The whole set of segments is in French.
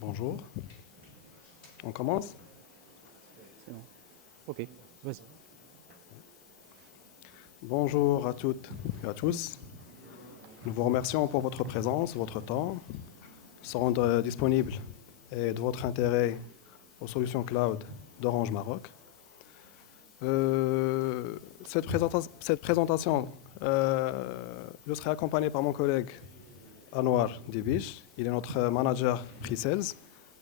Bonjour. On commence? C'est bon. Ok, vas-y. Bonjour à toutes et à tous. Nous vous remercions pour votre présence, votre temps, se rendre disponible et de votre intérêt aux solutions cloud d'Orange Maroc. Cette présentation, je serai accompagné par mon collègue Anwar Dibish. Il est notre manager pre-sales.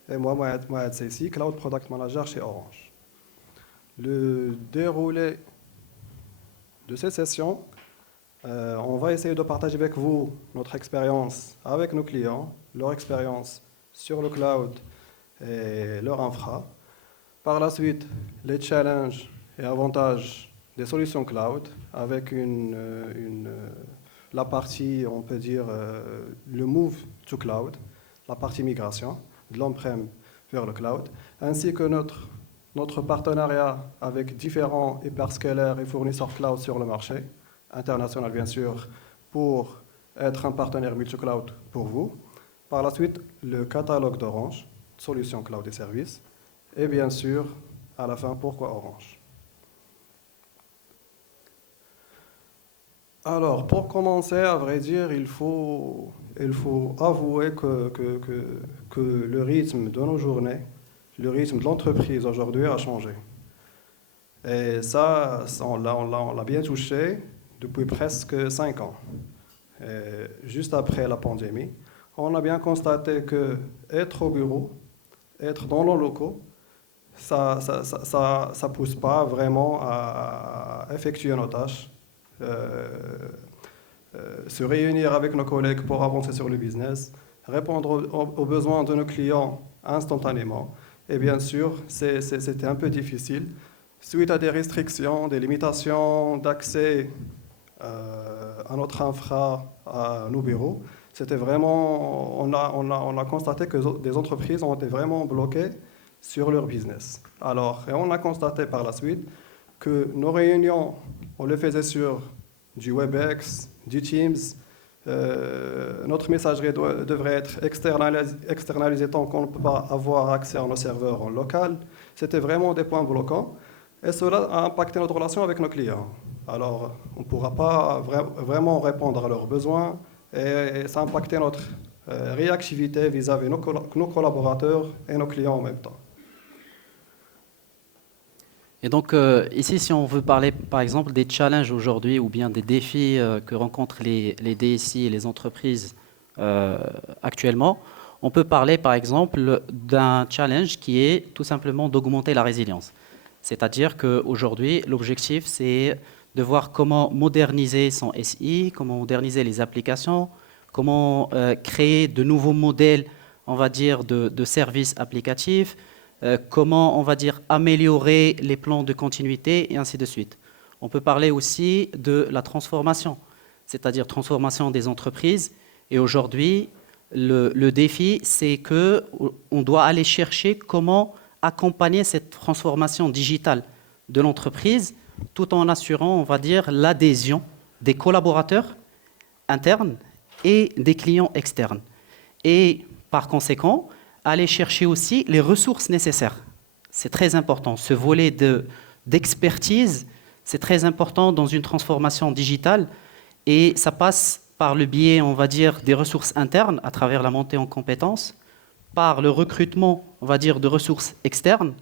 Et moi, Mohamed Seissi, Cloud Product Manager chez Orange. Le déroulé de cette session, on va essayer de partager avec vous notre expérience avec nos clients, leur expérience sur le cloud et leur infra. Par la suite, les challenges et avantages des solutions cloud avec la partie, on peut dire, le move to cloud, la partie migration de l'on-prem vers le cloud, ainsi que notre partenariat avec différents hyperscalers et fournisseurs cloud sur le marché, international bien sûr, pour être un partenaire multi-cloud pour vous. Par la suite, le catalogue d'Orange, solutions cloud et services, et bien sûr, à la fin, pourquoi Orange. Alors, pour commencer, à vrai dire, il faut avouer que le rythme de nos journées, le rythme de l'entreprise aujourd'hui a changé. Et ça, on l'a bien touché depuis presque 5 ans. Et juste après la pandémie, on a bien constaté que être au bureau, être dans nos locaux, ça pousse pas vraiment à effectuer nos tâches. Se réunir avec nos collègues pour avancer sur le business, répondre aux besoins de nos clients instantanément. Et bien sûr, c'était un peu difficile. Suite à des restrictions, des limitations d'accès à notre infra, à nos bureaux, c'était vraiment, on a constaté que des entreprises ont été vraiment bloquées sur leur business. Alors, et on a constaté par la suite que nos réunions, on les faisait sur du WebEx, du Teams. Notre messagerie devrait être externalisée tant qu'on ne peut pas avoir accès à nos serveurs en local. C'était vraiment des points bloquants. Et cela a impacté notre relation avec nos clients. Alors, on ne pourra pas vraiment répondre à leurs besoins et ça a impacté notre réactivité vis-à-vis de nos collaborateurs et nos clients en même temps. Et donc ici, si on veut parler par exemple des challenges aujourd'hui ou bien des défis que rencontrent les DSI et les entreprises actuellement, on peut parler par exemple d'un challenge qui est tout simplement d'augmenter la résilience. C'est-à-dire qu'aujourd'hui, l'objectif, c'est de voir comment moderniser son SI, comment moderniser les applications, comment créer de nouveaux modèles, on va dire, de services applicatifs, comment, on va dire, améliorer les plans de continuité et ainsi de suite. On peut parler aussi de la transformation, c'est-à-dire transformation des entreprises. Et aujourd'hui, le défi, c'est qu'on doit aller chercher comment accompagner cette transformation digitale de l'entreprise tout en assurant, on va dire, l'adhésion des collaborateurs internes et des clients externes. Et par conséquent, aller chercher aussi les ressources nécessaires. C'est très important. Ce volet d'expertise, c'est très important dans une transformation digitale et ça passe par le biais, on va dire, des ressources internes à travers la montée en compétences, par le recrutement, on va dire, de ressources externes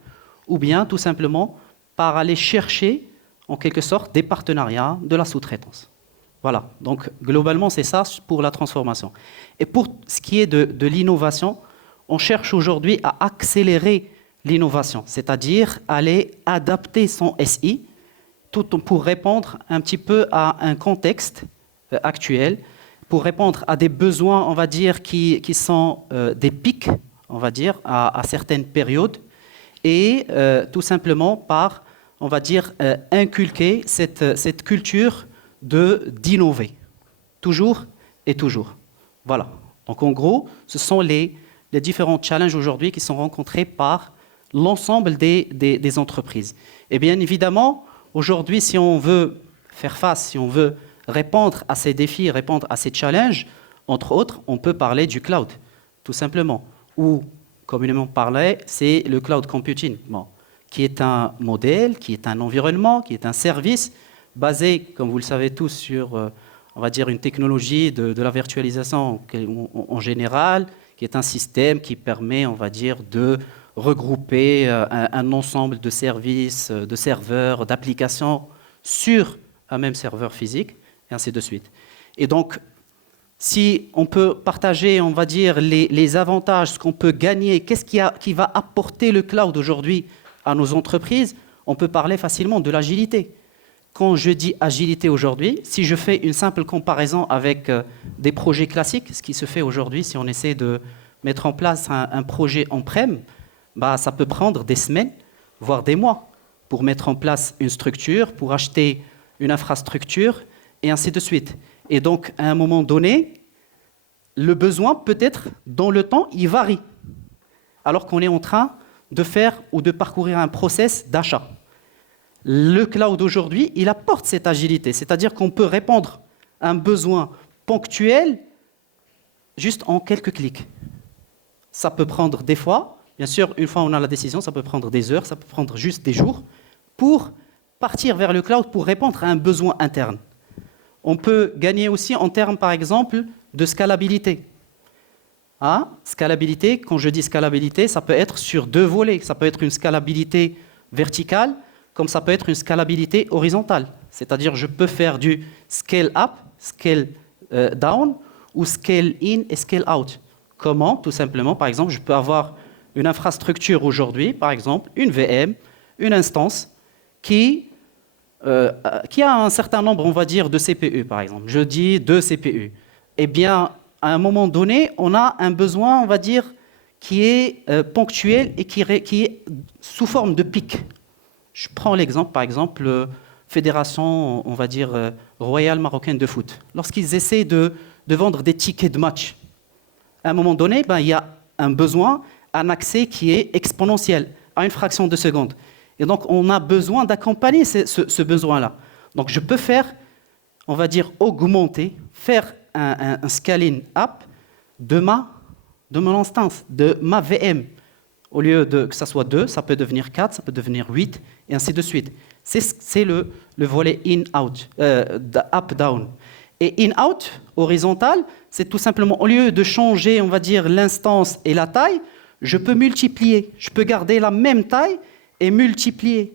ou bien tout simplement par aller chercher en quelque sorte des partenariats, de la sous-traitance. Voilà, donc globalement c'est ça pour la transformation. Et pour ce qui est de l'innovation, on cherche aujourd'hui à accélérer l'innovation, c'est-à-dire aller adapter son SI tout pour répondre un petit peu à un contexte actuel, pour répondre à des besoins, on va dire, qui sont des pics, on va dire, à certaines périodes, et tout simplement par, on va dire, inculquer cette culture d'innover, toujours et toujours. Voilà. Donc en gros, ce sont les différents challenges aujourd'hui qui sont rencontrés par l'ensemble des entreprises. Et bien évidemment, aujourd'hui, si on veut faire face, si on veut répondre à ces défis, répondre à ces challenges, entre autres, on peut parler du cloud, tout simplement. Ou, communément parlé, c'est le cloud computing, bon, qui est un modèle, qui est un environnement, qui est un service basé, comme vous le savez tous, sur, on va dire, une technologie de la virtualisation en général, qui est un système qui permet, on va dire, de regrouper un ensemble de services, de serveurs, d'applications sur un même serveur physique, et ainsi de suite. Et donc, si on peut partager, on va dire, les avantages, ce qu'on peut gagner, qu'est-ce qui va apporter le cloud aujourd'hui à nos entreprises, on peut parler facilement de l'agilité. Quand je dis agilité aujourd'hui, si je fais une simple comparaison avec des projets classiques, ce qui se fait aujourd'hui, si on essaie de mettre en place un projet on-prem, bah, ça peut prendre des semaines, voire des mois, pour mettre en place une structure, pour acheter une infrastructure, et ainsi de suite. Et donc, à un moment donné, le besoin, peut-être, dans le temps, il varie. Alors qu'on est en train de faire ou de parcourir un process d'achat. Le cloud aujourd'hui, il apporte cette agilité, c'est-à-dire qu'on peut répondre à un besoin ponctuel juste en quelques clics. Ça peut prendre des fois, bien sûr, une fois on a la décision, ça peut prendre des heures, ça peut prendre juste des jours, pour partir vers le cloud pour répondre à un besoin interne. On peut gagner aussi en termes, par exemple, de scalabilité. Hein? Scalabilité, quand je dis scalabilité, ça peut être sur deux volets. Ça peut être une scalabilité verticale, comme ça peut être une scalabilité horizontale. C'est-à-dire, je peux faire du scale up, scale down, ou scale in et scale out. Comment? Tout simplement, par exemple, je peux avoir une infrastructure aujourd'hui, par exemple, une VM, une instance, qui a un certain nombre, on va dire, de CPU, par exemple. Je dis 2 CPU. Eh bien, à un moment donné, on a un besoin, on va dire, qui est ponctuel et qui est sous forme de pic. Je prends l'exemple, par exemple, Fédération, on va dire, royale marocaine de foot. Lorsqu'ils essaient de vendre des tickets de match, à un moment donné, ben, il y a un besoin, un accès qui est exponentiel, à une fraction de seconde. Et donc, on a besoin d'accompagner ce besoin-là. Donc, je peux faire, on va dire, augmenter, faire un scaling up de mon instance, de ma VM. Au lieu que ça soit 2, ça peut devenir 4, ça peut devenir 8, et ainsi de suite. C'est le volet in-out, up-down. Et in-out, horizontal, c'est tout simplement, au lieu de changer, on va dire, l'instance et la taille, je peux multiplier. Je peux garder la même taille et multiplier.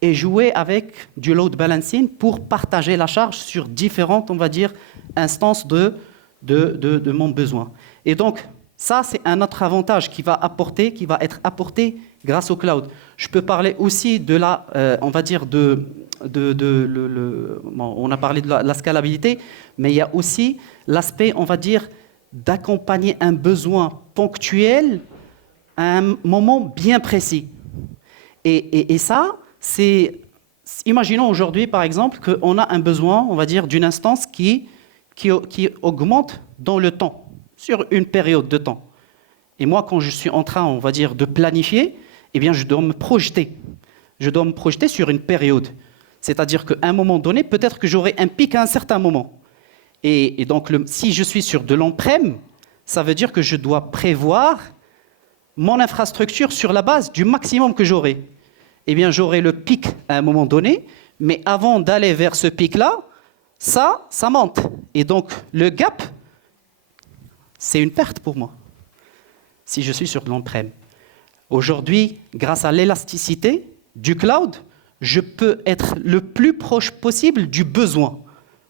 Et jouer avec du load balancing pour partager la charge sur différentes, on va dire, instances de mon besoin. Et donc, ça, c'est un autre avantage qui va être apporté grâce au cloud. Je peux parler aussi de la, on va dire, on a parlé de la scalabilité, mais il y a aussi l'aspect, on va dire, d'accompagner un besoin ponctuel à un moment bien précis. Et ça, c'est... Imaginons aujourd'hui, par exemple, qu'on a un besoin, on va dire, d'une instance qui augmente dans le temps, sur une période de temps. Et moi, quand je suis en train, on va dire, de planifier, eh bien, je dois me projeter. Je dois me projeter sur une période. C'est-à-dire qu'à un moment donné, peut-être que j'aurai un pic à un certain moment. Et donc, si je suis sur de l'on-prem, ça veut dire que je dois prévoir mon infrastructure sur la base du maximum que j'aurai. Eh bien, j'aurai le pic à un moment donné, mais avant d'aller vers ce pic-là, ça monte. Et donc, le gap, c'est une perte pour moi, si je suis sur de l'on-prem. Aujourd'hui, grâce à l'élasticité du cloud, je peux être le plus proche possible du besoin.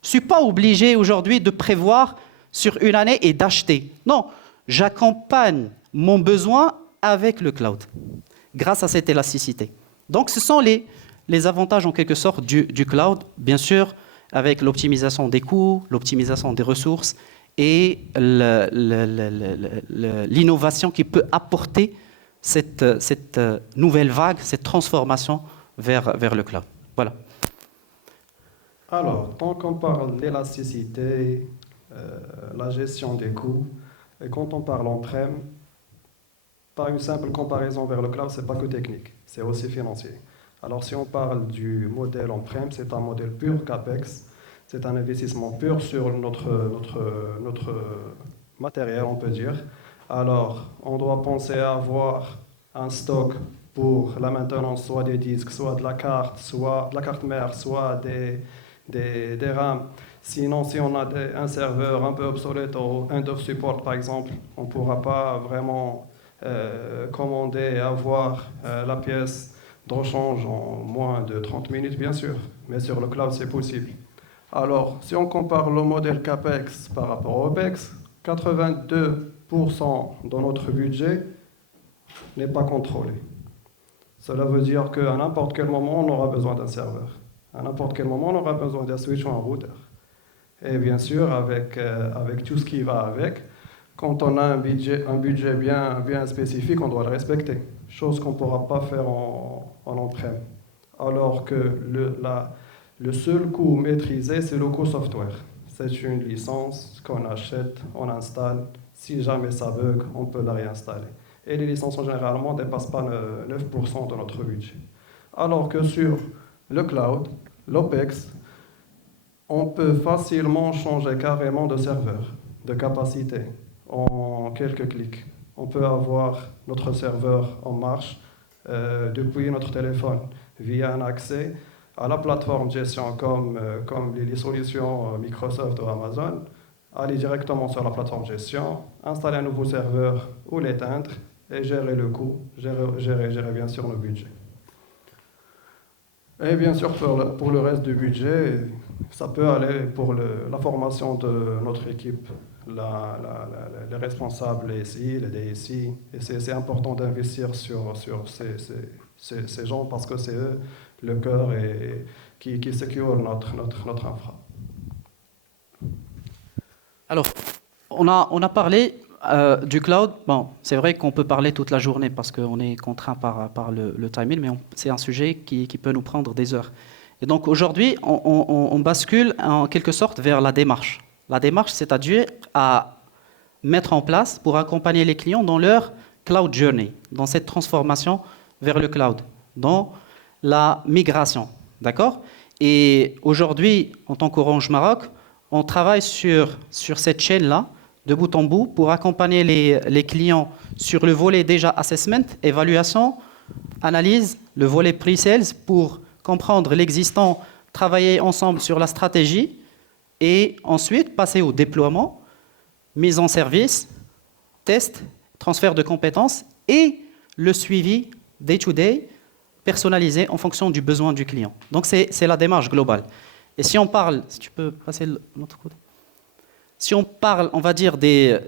Je ne suis pas obligé aujourd'hui de prévoir sur une année et d'acheter. Non, j'accompagne mon besoin avec le cloud, grâce à cette élasticité. Donc, ce sont les avantages, en quelque sorte, du cloud, bien sûr, avec l'optimisation des coûts, l'optimisation des ressources et l'innovation qui peut apporter cette nouvelle vague, cette transformation vers le cloud. Voilà. Alors, tant qu'on parle de l'élasticité, la gestion des coûts, et quand on parle on-prem, pas une simple comparaison vers le cloud, ce n'est pas que technique, c'est aussi financier. Alors si on parle du modèle on-prem, c'est un modèle pur CAPEX, c'est un investissement pur sur notre matériel, on peut dire. Alors, on doit penser à avoir un stock pour la maintenance, soit des disques, soit de la carte mère, soit des RAM. Sinon, si on a un serveur un peu obsolète ou end of support, par exemple, on ne pourra pas vraiment commander et avoir la pièce de rechange en moins de 30 minutes, bien sûr. Mais sur le cloud, c'est possible. Alors, si on compare le modèle CAPEX par rapport au OPEX, 82% de notre budget n'est pas contrôlé. Cela veut dire qu'à n'importe quel moment, on aura besoin d'un serveur. À n'importe quel moment, on aura besoin d'un switch ou un routeur. Et bien sûr, avec tout ce qui va avec, quand on a un budget bien spécifique, on doit le respecter. Chose qu'on ne pourra pas faire en on-prem. Alors que le seul coût maîtrisé, c'est le coût software. C'est une licence qu'on achète, on installe. Si jamais ça bug, on peut la réinstaller. Et les licences, généralement, ne dépassent pas 9% de notre budget. Alors que sur le cloud, l'OPEX, on peut facilement changer carrément de serveur, de capacité, en quelques clics. On peut avoir notre serveur en marche depuis notre téléphone, via un accès à la plateforme de gestion comme les solutions Microsoft ou Amazon, aller directement sur la plateforme de gestion, installer un nouveau serveur ou l'éteindre et gérer le coût, gérer bien sûr le budget. Et bien sûr, pour le reste du budget, ça peut aller pour la formation de notre équipe, les responsables, les SI, les DSI. Et c'est important d'investir sur ces gens parce que c'est eux le cœur et qui sécure notre infra. Alors, on a parlé du cloud. Bon, c'est vrai qu'on peut parler toute la journée parce qu'on est contraint par le timing, mais c'est un sujet qui peut nous prendre des heures. Et donc aujourd'hui, on bascule en quelque sorte vers la démarche. La démarche, c'est-à-dire à mettre en place pour accompagner les clients dans leur cloud journey, dans cette transformation vers le cloud, dans la migration. D'accord ? Et aujourd'hui, en tant qu'Orange Maroc, on travaille sur cette chaîne-là, de bout en bout, pour accompagner les clients sur le volet déjà assessment, évaluation, analyse, le volet pre-sales pour comprendre l'existant, travailler ensemble sur la stratégie et ensuite passer au déploiement, mise en service, test, transfert de compétences et le suivi day-to-day personnalisé en fonction du besoin du client. Donc c'est la démarche globale. Et si on parle, si tu peux passer l'autre côté. Si on parle, on va dire,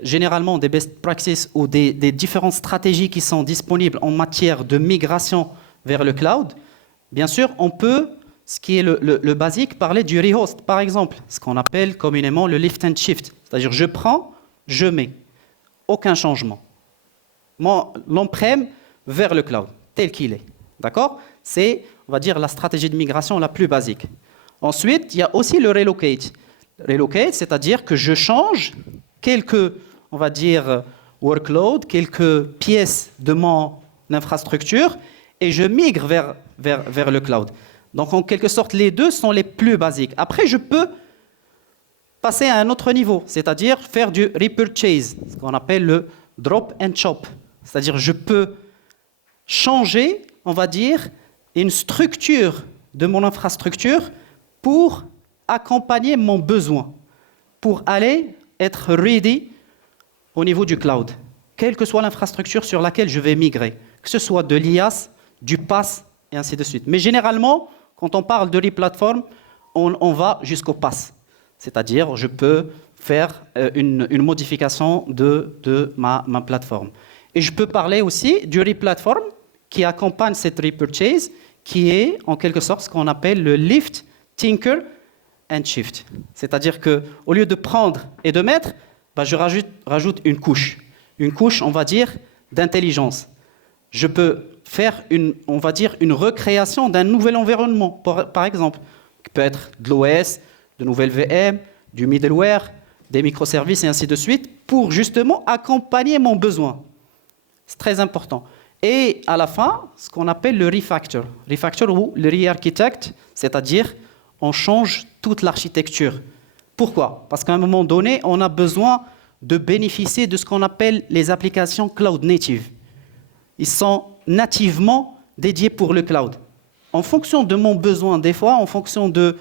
généralement des best practices ou des différentes stratégies qui sont disponibles en matière de migration vers le cloud, bien sûr, on peut, ce qui est le basique, parler du rehost, par exemple, ce qu'on appelle communément le lift and shift. C'est-à-dire, je prends, je mets. Aucun changement. L'on-prem vers le cloud, tel qu'il est. D'accord ? C'est, on va dire, la stratégie de migration la plus basique. Ensuite, il y a aussi le relocate. Relocate, c'est-à-dire que je change quelques, on va dire, workload, quelques pièces de mon infrastructure et je migre vers le cloud. Donc, en quelque sorte, les deux sont les plus basiques. Après, je peux passer à un autre niveau, c'est-à-dire faire du repurchase, ce qu'on appelle le drop and chop. C'est-à-dire, je peux changer, on va dire, une structure de mon infrastructure pour accompagner mon besoin, pour aller être ready au niveau du cloud, quelle que soit l'infrastructure sur laquelle je vais migrer, que ce soit de l'IaaS, du PaaS, et ainsi de suite. Mais généralement, quand on parle de replatform, on va jusqu'au PaaS. C'est-à-dire, je peux faire une modification de ma plateforme. Et je peux parler aussi du replatform qui accompagne cette repurchase, qui est en quelque sorte ce qu'on appelle le lift, tinker and shift. C'est-à-dire qu'au lieu de prendre et de mettre, je rajoute une couche. Une couche, on va dire, d'intelligence. Je peux faire on va dire, une recréation d'un nouvel environnement, par exemple, qui peut être de l'OS, de nouvelles VM, du middleware, des microservices et ainsi de suite, pour justement accompagner mon besoin. C'est très important. Et à la fin, ce qu'on appelle le refactor. Refactor ou le re-architect, c'est-à-dire on change toute l'architecture. Pourquoi ? Parce qu'à un moment donné, on a besoin de bénéficier de ce qu'on appelle les applications cloud native. Ils sont nativement dédiés pour le cloud. En fonction de mon besoin, des fois, en fonction de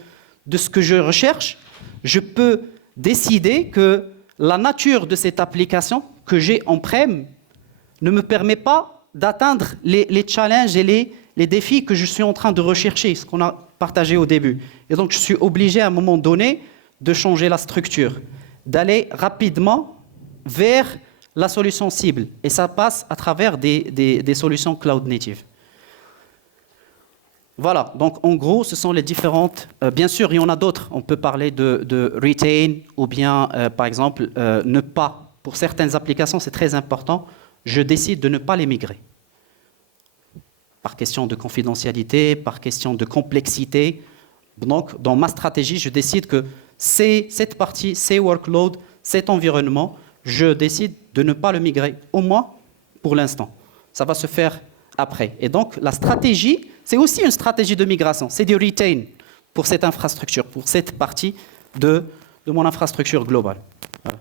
ce que je recherche, je peux décider que la nature de cette application que j'ai on-prem ne me permet pas d'atteindre les challenges et les défis que je suis en train de rechercher, ce qu'on a partagé au début. Et donc, je suis obligé à un moment donné de changer la structure, d'aller rapidement vers la solution cible. Et ça passe à travers des solutions cloud native. Voilà, donc en gros, ce sont les différentes... bien sûr, il y en a d'autres. On peut parler de retain ou bien, par exemple, ne pas. Pour certaines applications, c'est très important. Je décide de ne pas les migrer. Par question de confidentialité, par question de complexité. Donc, dans ma stratégie, je décide que cette partie, ces workloads, cet environnement, je décide de ne pas le migrer, au moins pour l'instant. Ça va se faire après. Et donc, la stratégie, c'est aussi une stratégie de migration. C'est du retain pour cette infrastructure, pour cette partie de mon infrastructure globale. Voilà.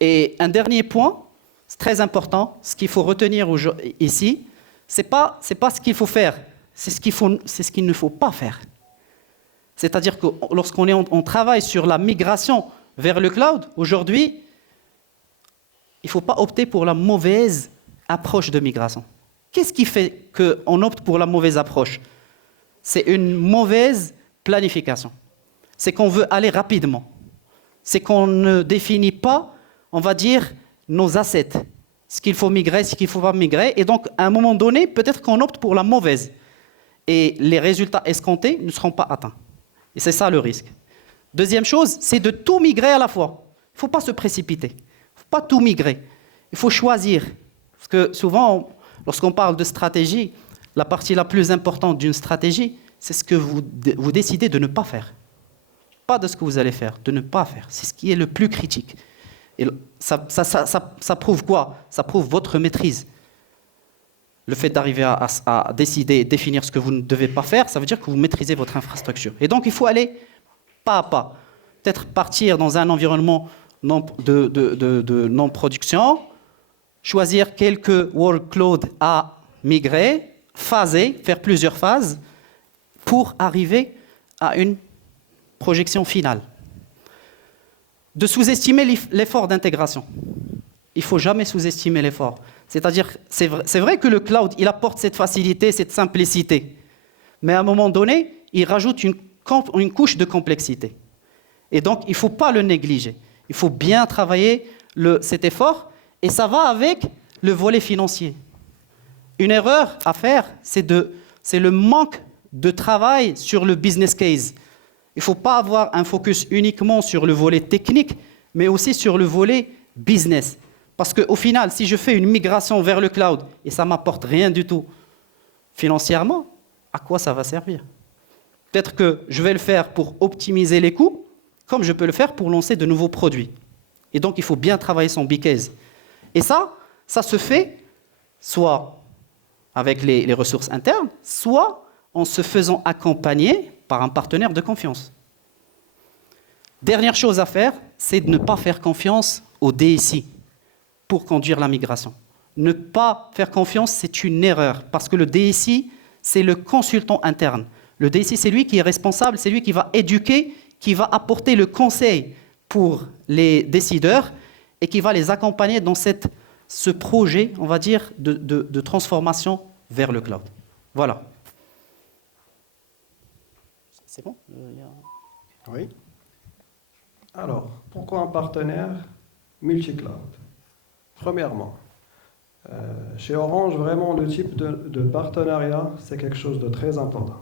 Et un dernier point, c'est très important, ce qu'il faut retenir ici, c'est pas ce qu'il faut faire, c'est ce qu'il ne faut pas faire. C'est-à-dire que lorsqu'on travaille sur la migration vers le cloud, aujourd'hui, il ne faut pas opter pour la mauvaise approche de migration. Qu'est-ce qui fait qu'on opte pour la mauvaise approche? C'est une mauvaise planification. C'est qu'on veut aller rapidement. C'est qu'on ne définit pas, on va dire, nos assets. Ce qu'il faut migrer, ce qu'il ne faut pas migrer. Et donc, à un moment donné, peut-être qu'on opte pour la mauvaise. Et les résultats escomptés ne seront pas atteints. Et c'est ça le risque. Deuxième chose, c'est de tout migrer à la fois. Il ne faut pas se précipiter. Il ne faut pas tout migrer. Il faut choisir. Parce que souvent, lorsqu'on parle de stratégie, la partie la plus importante d'une stratégie, c'est ce que vous décidez de ne pas faire. Pas de ce que vous allez faire, de ne pas faire. C'est ce qui est le plus critique. Et ça prouve quoi? Ça prouve votre maîtrise. Le fait d'arriver à décider, définir ce que vous ne devez pas faire, ça veut dire que vous maîtrisez votre infrastructure. Et donc, il faut aller pas à pas. Peut-être partir dans un environnement de non-production, choisir quelques workloads à migrer, phaser, faire plusieurs phases pour arriver à une projection finale. De sous-estimer l'effort d'intégration. Il ne faut jamais sous-estimer l'effort. C'est-à-dire, c'est vrai que le cloud, il apporte cette facilité, cette simplicité. Mais à un moment donné, il rajoute une couche de complexité. Et donc, il ne faut pas le négliger. Il faut bien travailler cet effort, et ça va avec le volet financier. Une erreur à faire, c'est le manque de travail sur le business case. Il ne faut pas avoir un focus uniquement sur le volet technique, mais aussi sur le volet business. Parce qu'au final, si je fais une migration vers le cloud et ça ne m'apporte rien du tout financièrement, à quoi ça va servir? Peut-être que je vais le faire pour optimiser les coûts, comme je peux le faire pour lancer de nouveaux produits. Et donc, il faut bien travailler son business. Et ça se fait soit avec les ressources internes, soit en se faisant accompagner par un partenaire de confiance. Dernière chose à faire, c'est de ne pas faire confiance au DSI pour conduire la migration. Ne pas faire confiance, c'est une erreur, parce que le DSI, c'est le consultant interne. Le DSI, c'est lui qui est responsable, c'est lui qui va éduquer, qui va apporter le conseil pour les décideurs et qui va les accompagner dans ce projet, on va dire, de transformation vers le cloud. Voilà. C'est bon? Oui. Alors, pourquoi un partenaire multi-cloud? Premièrement, chez Orange, vraiment, le type de partenariat, c'est quelque chose de très important.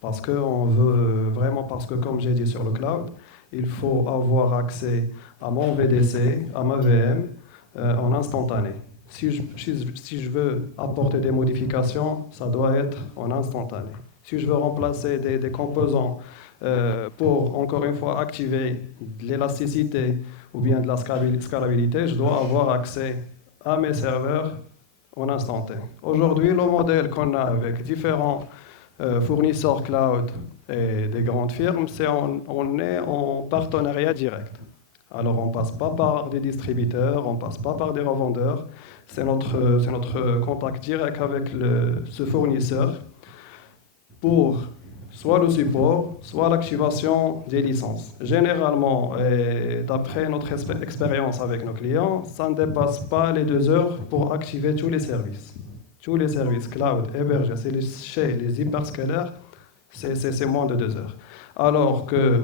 Parce que comme j'ai dit sur le cloud, il faut avoir accès à mon VDC, à ma VM, en instantané. Si je veux apporter des modifications, ça doit être en instantané. Si je veux remplacer des composants pour, encore une fois, activer de l'élasticité ou bien de la scalabilité, je dois avoir accès à mes serveurs en instantané. Aujourd'hui, le modèle qu'on a avec différents fournisseurs cloud et des grandes firmes, on est en partenariat direct. Alors, on ne passe pas par des distributeurs, on ne passe pas par des revendeurs. C'est notre contact direct avec ce fournisseur pour soit le support, soit l'activation des licences. Généralement, et d'après notre expérience avec nos clients, ça ne dépasse pas les 2 heures pour activer tous les services. Tous les services cloud, hébergés chez les hyperscalers, c'est moins de 2 heures. Alors que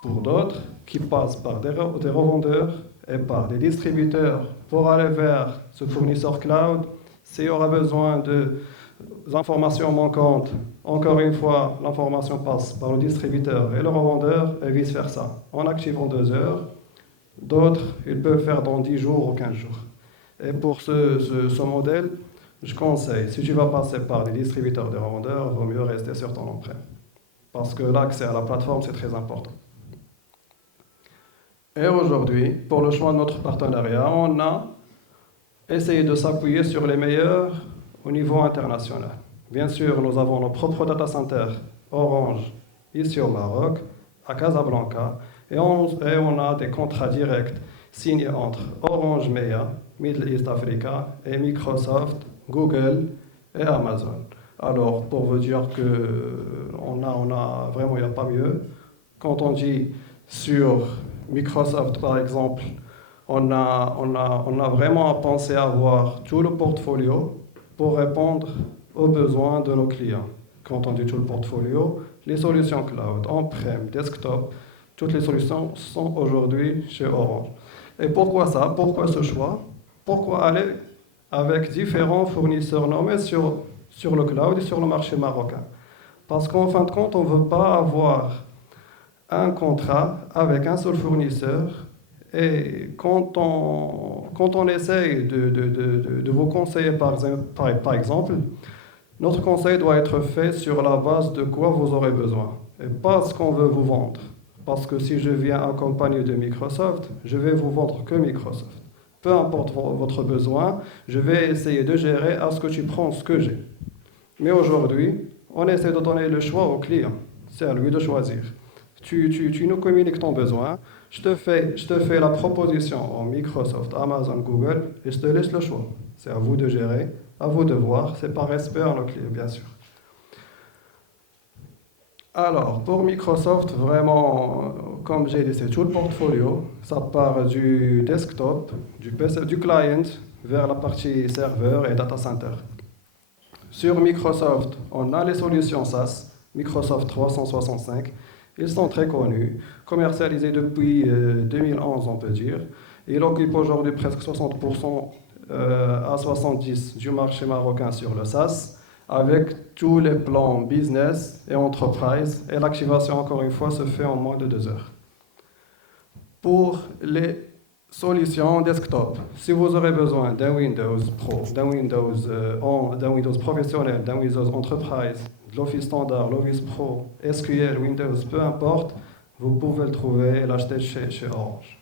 pour d'autres qui passent par des revendeurs et par des distributeurs pour aller vers ce fournisseur cloud, s'il y aura besoin de informations manquantes, encore une fois, l'information passe par le distributeur et le revendeur et vice-versa. On active en 2 heures, d'autres, ils peuvent faire dans 10 jours ou 15 jours. Et pour ce modèle, je conseille, si tu vas passer par des distributeurs et des revendeurs, il vaut mieux rester sur ton on-prem. Parce que l'accès à la plateforme, c'est très important. Et aujourd'hui, pour le choix de notre partenariat, on a essayé de s'appuyer sur les meilleurs au niveau international. Bien sûr, nous avons nos propres data centers Orange ici au Maroc, à Casablanca, et on a des contrats directs signés entre Orange MEA, Middle East Africa, et Microsoft, Google et Amazon. Alors, pour vous dire qu'on a vraiment, il n'y a pas mieux. Quand on dit sur Microsoft, par exemple, on a vraiment pensé avoir tout le portfolio pour répondre aux besoins de nos clients. Quand on dit tout le portfolio, les solutions cloud, on-prem, desktop, toutes les solutions sont aujourd'hui chez Orange. Et pourquoi ça? Pourquoi ce choix? Pourquoi aller avec différents fournisseurs nommés sur le cloud et sur le marché marocain? Parce qu'en fin de compte, on ne veut pas avoir un contrat avec un seul fournisseur. Et quand on essaye de vous conseiller, par exemple, notre conseil doit être fait sur la base de quoi vous aurez besoin, et pas ce qu'on veut vous vendre. Parce que si je viens accompagné de Microsoft, je vais vous vendre que Microsoft. Peu importe votre besoin, je vais essayer de gérer à ce que tu prends ce que j'ai. Mais aujourd'hui, on essaie de donner le choix au client. C'est à lui de choisir. Tu nous communiques ton besoin, je te fais la proposition en Microsoft, Amazon, Google, et je te laisse le choix. C'est à vous de gérer, à vous de voir, c'est par respect à nos clients, bien sûr. Alors, pour Microsoft, vraiment, comme j'ai dit, c'est tout le portfolio. Ça part du desktop, du PC, du client, vers la partie serveur et data center. Sur Microsoft, on a les solutions SaaS, Microsoft 365. Ils sont très connus, commercialisés depuis 2011, on peut dire. Ils occupent aujourd'hui presque 60% à 70% du marché marocain sur le SaaS, avec tous les plans business et enterprise. Et l'activation, encore une fois, se fait en moins de 2 heures. Pour les solutions desktop, si vous aurez besoin d'un Windows Pro, d'un Windows professionnel, d'un Windows Enterprise, de l'Office standard, l'Office Pro, SQL, Windows, peu importe, vous pouvez le trouver et l'acheter chez Orange.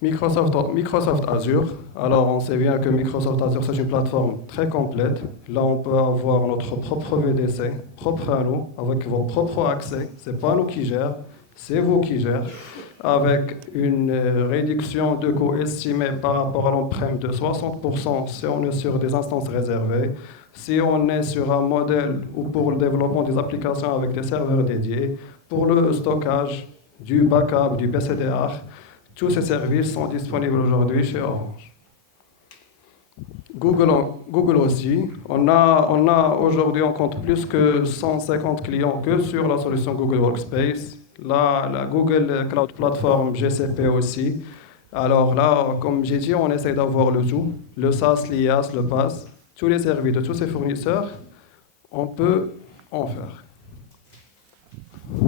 Microsoft Azure, alors on sait bien que Microsoft Azure c'est une plateforme très complète. Là on peut avoir notre propre VDC, propre à nous, avec vos propres accès. C'est pas nous qui gèrent, c'est vous qui gérez, avec une réduction de coût estimée par rapport à l'on-prem de 60% si on est sur des instances réservées. Si on est sur un modèle ou pour le développement des applications avec des serveurs dédiés, pour le stockage, du backup, du BCDR, tous ces services sont disponibles aujourd'hui chez Orange. Google aussi, aujourd'hui on compte plus que 150 clients que sur la solution Google Workspace, la Google Cloud Platform GCP aussi. Alors là, comme j'ai dit, on essaie d'avoir le tout, le SaaS, l'IaaS, le PaaS, tous les services de tous ces fournisseurs, on peut en faire.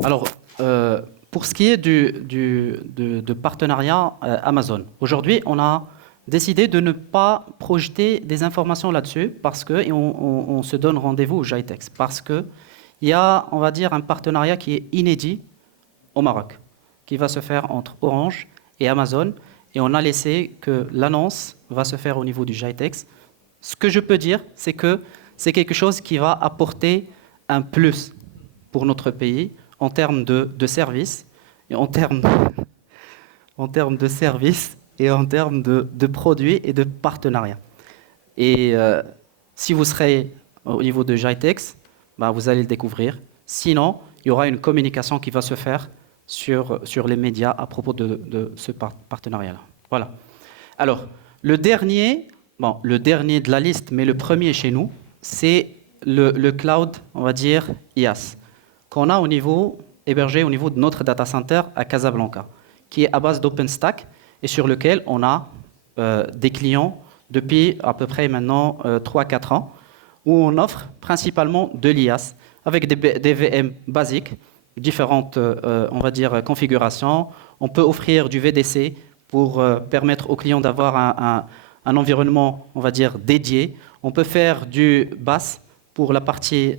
Alors, pour ce qui est de partenariat Amazon, aujourd'hui, on a décidé de ne pas projeter des informations là-dessus parce qu'on se donne rendez-vous au GITEX. Parce qu'il y a, on va dire, un partenariat qui est inédit au Maroc, qui va se faire entre Orange et Amazon. Et on a laissé que l'annonce va se faire au niveau du GITEX. Ce que je peux dire, c'est que c'est quelque chose qui va apporter un plus pour notre pays en termes de services et en termes de services et en termes de produits et de partenariats. Et si vous serez au niveau de Jitex, bah, vous allez le découvrir. Sinon, il y aura une communication qui va se faire sur les médias à propos de ce partenariat-là. Voilà. Alors, le dernier de la liste, mais le premier chez nous, c'est le cloud, on va dire, IaaS, qu'on a hébergé au niveau de notre data center à Casablanca, qui est à base d'OpenStack et sur lequel on a des clients depuis à peu près maintenant 3-4 ans, où on offre principalement de l'IaaS avec des VM basiques, différentes, on va dire, configurations. On peut offrir du VDC pour permettre aux clients d'avoir un environnement, on va dire, dédié. On peut faire du BaaS pour la partie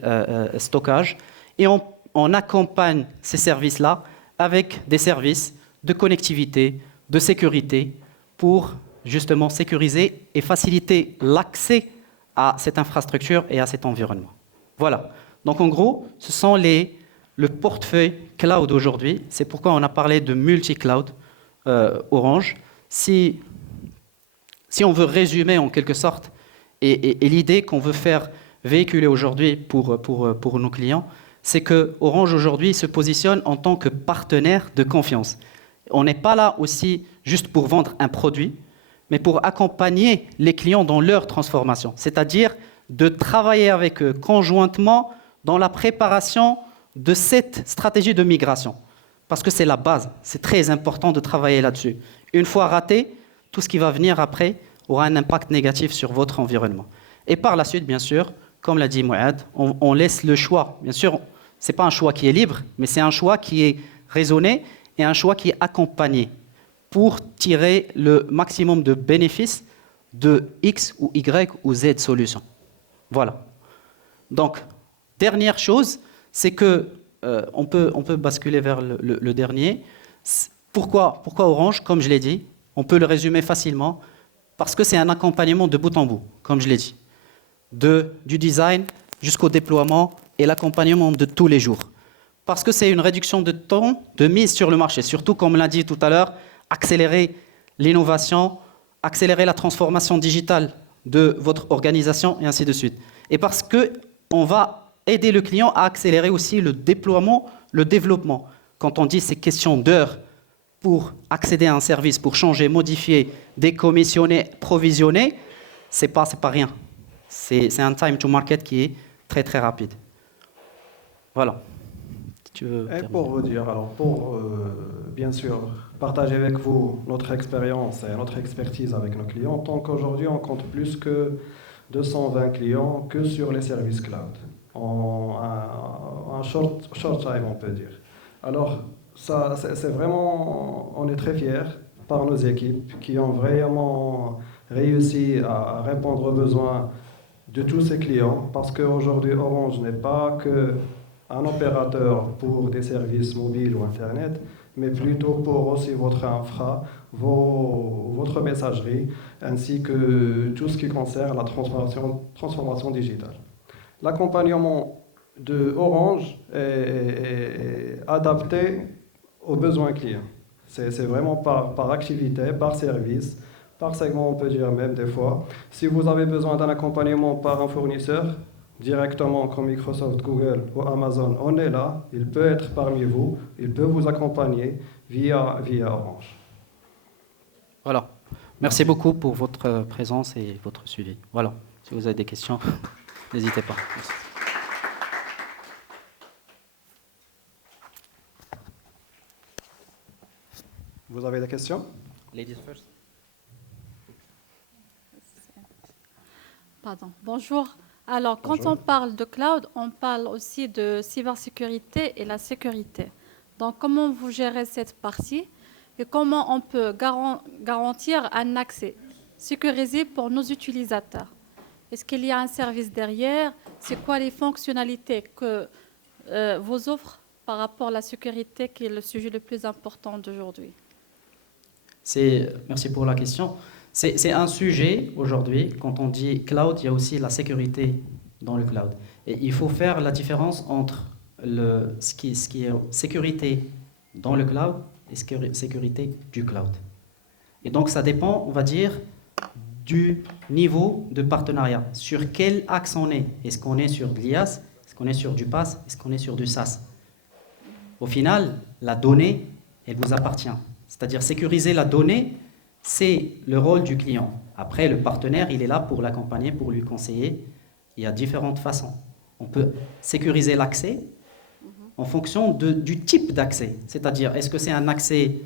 stockage. Et on accompagne ces services-là avec des services de connectivité, de sécurité, pour justement sécuriser et faciliter l'accès à cette infrastructure et à cet environnement. Voilà. Donc en gros, ce sont le portefeuille cloud aujourd'hui. C'est pourquoi on a parlé de multi-cloud Orange. Si on veut résumer en quelque sorte, et l'idée qu'on veut faire véhiculer aujourd'hui pour nos clients, c'est que Orange aujourd'hui se positionne en tant que partenaire de confiance. On n'est pas là aussi juste pour vendre un produit, mais pour accompagner les clients dans leur transformation, c'est-à-dire de travailler avec eux conjointement dans la préparation de cette stratégie de migration. Parce que c'est la base, c'est très important de travailler là-dessus. Une fois raté, tout ce qui va venir après aura un impact négatif sur votre environnement. Et par la suite, bien sûr, comme l'a dit Mouad, on laisse le choix. Bien sûr, ce n'est pas un choix qui est libre, mais c'est un choix qui est raisonné et un choix qui est accompagné pour tirer le maximum de bénéfices de X ou Y ou Z solution. Voilà. Donc, dernière chose, c'est que on peut basculer vers le dernier. Pourquoi Orange? Comme je l'ai dit, on peut le résumer facilement, parce que c'est un accompagnement de bout en bout, comme je l'ai dit. Du design jusqu'au déploiement et l'accompagnement de tous les jours. Parce que c'est une réduction de temps de mise sur le marché. Surtout, comme l'a dit tout à l'heure, accélérer l'innovation, accélérer la transformation digitale de votre organisation et ainsi de suite. Et parce qu'on va aider le client à accélérer aussi le déploiement, le développement. Quand on dit ces questions d'heures pour accéder à un service, pour changer, modifier, décommissionner, provisionner, c'est pas rien. C'est un time to market qui est très très rapide. Voilà. Tu veux et pour vous dire, alors pour bien sûr partager avec vous notre expérience et notre expertise avec nos clients, tant qu'aujourd'hui on compte plus que 220 clients que sur les services cloud, en un short time on peut dire. Alors ça, c'est vraiment, on est très fiers par nos équipes qui ont vraiment réussi à répondre aux besoins de tous ces clients, parce qu'aujourd'hui Orange n'est pas qu'un opérateur pour des services mobiles ou Internet, mais plutôt pour aussi votre infra, votre messagerie, ainsi que tout ce qui concerne la transformation digitale. L'accompagnement de Orange est adapté aux besoins clients. C'est vraiment par activité, par service, par segment, on peut dire même des fois. Si vous avez besoin d'un accompagnement par un fournisseur, directement comme Microsoft, Google ou Amazon, on est là, il peut être parmi vous, il peut vous accompagner via Orange. Voilà. Merci beaucoup pour votre présence et votre suivi. Voilà. Si vous avez des questions, n'hésitez pas. Merci. Vous avez des questions? Ladies first. Pardon. Bonjour. Alors, quand on parle de cloud, on parle aussi de cybersécurité et la sécurité. Donc, comment vous gérez cette partie et comment on peut garantir un accès sécurisé pour nos utilisateurs? Est-ce qu'il y a un service derrière? C'est quoi les fonctionnalités que vous offrez par rapport à la sécurité, qui est le sujet le plus important d'aujourd'hui? Merci pour la question. C'est un sujet aujourd'hui, quand on dit cloud, il y a aussi la sécurité dans le cloud. Et il faut faire la différence entre ce qui est sécurité dans le cloud et sécurité du cloud. Et donc ça dépend, on va dire, du niveau de partenariat. Sur quel axe on est? Est-ce qu'on est sur de l'IaaS? Est-ce qu'on est sur du PaaS? Est-ce qu'on est sur du SaaS? Au final, la donnée, elle vous appartient. C'est-à-dire sécuriser la donnée, c'est le rôle du client. Après, le partenaire, il est là pour l'accompagner, pour lui conseiller. Il y a différentes façons. On peut sécuriser l'accès en fonction du type d'accès. C'est-à-dire, est-ce que c'est un accès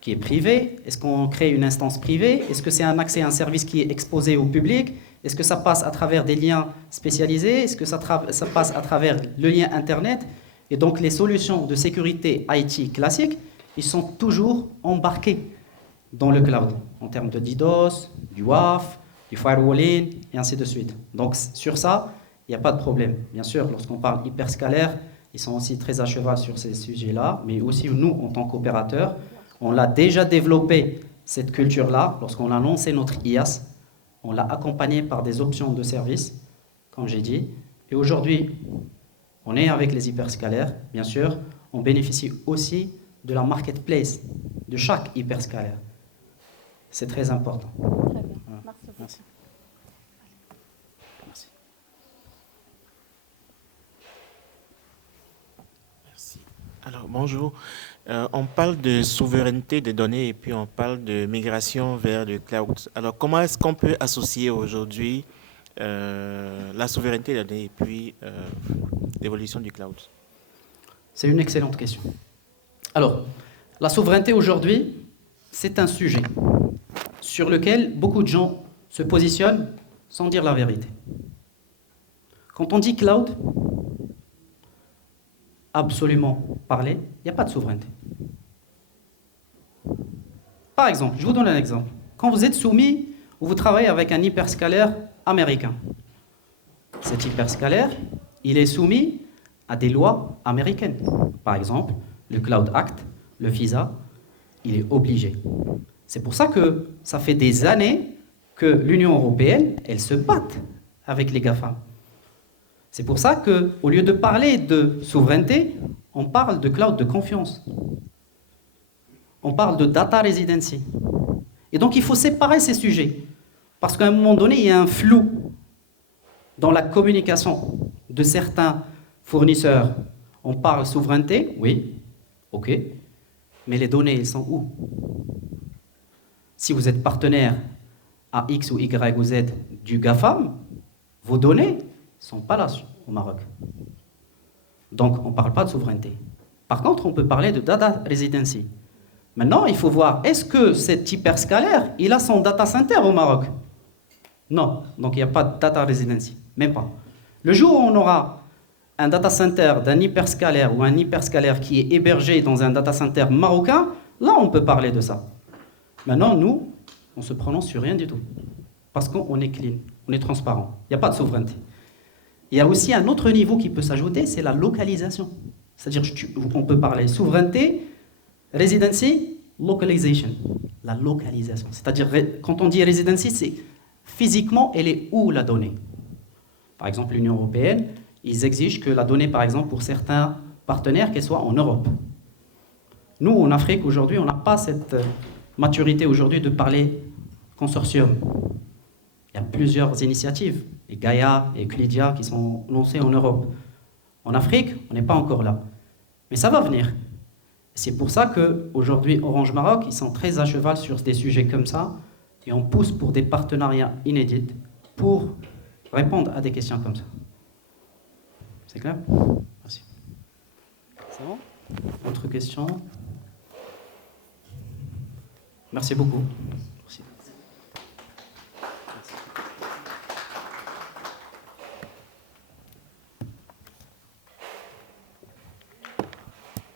qui est privé? Est-ce qu'on crée une instance privée? Est-ce que c'est un accès à un service qui est exposé au public? Est-ce que ça passe à travers des liens spécialisés? Est-ce que ça passe à travers le lien Internet? Et donc, les solutions de sécurité IT classiques, ils sont toujours embarqués dans le cloud, en termes de DDoS, du WAF, du firewalling, et ainsi de suite. Donc, sur ça, il n'y a pas de problème. Bien sûr, lorsqu'on parle hyperscalaire, ils sont aussi très à cheval sur ces sujets-là, mais aussi nous, en tant qu'opérateurs, on l'a déjà développé, cette culture-là, lorsqu'on a lancé notre IaaS, on l'a accompagné par des options de service, comme j'ai dit, et aujourd'hui, on est avec les hyperscalaires, bien sûr, on bénéficie aussi de la marketplace de chaque hyperscalaire. C'est très important. Très bien. Voilà. Merci beaucoup. Merci. Merci. Merci. Alors, bonjour. On parle de souveraineté des données et puis on parle de migration vers le cloud. Alors, comment est-ce qu'on peut associer aujourd'hui la souveraineté des données et puis l'évolution du cloud? C'est une excellente question. Alors, la souveraineté aujourd'hui, c'est un sujet sur lequel beaucoup de gens se positionnent sans dire la vérité. Quand on dit cloud, absolument parler, il n'y a pas de souveraineté. Par exemple, je vous donne un exemple. Quand vous êtes soumis ou vous travaillez avec un hyperscalaire américain, cet hyperscalaire, il est soumis à des lois américaines. Par exemple, le Cloud Act, le FISA, il est obligé. C'est pour ça que ça fait des années que l'Union européenne, elle se bat avec les GAFAM. C'est pour ça qu'au lieu de parler de souveraineté, on parle de cloud de confiance. On parle de data residency. Et donc il faut séparer ces sujets. Parce qu'à un moment donné, il y a un flou dans la communication de certains fournisseurs. On parle souveraineté, oui, ok, mais les données, elles sont où? Si vous êtes partenaire à X ou Y ou Z du GAFAM, vos données ne sont pas là au Maroc. Donc, on ne parle pas de souveraineté. Par contre, on peut parler de data residency. Maintenant, il faut voir, est-ce que cet hyperscalaire, il a son data center au Maroc? Non, donc il n'y a pas de data residency, même pas. Le jour où on aura un data center d'un hyperscalaire ou un hyperscalaire qui est hébergé dans un data center marocain, là, on peut parler de ça. Maintenant, nous, on se prononce sur rien du tout. Parce qu'on est clean, on est transparent. Il n'y a pas de souveraineté. Il y a aussi un autre niveau qui peut s'ajouter, c'est la localisation. C'est-à-dire on peut parler souveraineté, residency, localization. La localisation. C'est-à-dire, quand on dit residency, c'est physiquement, elle est où la donnée? Par exemple, l'Union européenne, ils exigent que la donnée, par exemple, pour certains partenaires, qu'elle soit en Europe. Nous, en Afrique, aujourd'hui, on n'a pas cette maturité aujourd'hui de parler consortium. Il y a plusieurs initiatives, les Gaia et Euclidia, qui sont lancées en Europe. En Afrique, on n'est pas encore là. Mais ça va venir. C'est pour ça qu'aujourd'hui, Orange Maroc, ils sont très à cheval sur des sujets comme ça, et on pousse pour des partenariats inédits pour répondre à des questions comme ça. C'est clair? Merci. C'est bon? Autre question? Merci beaucoup.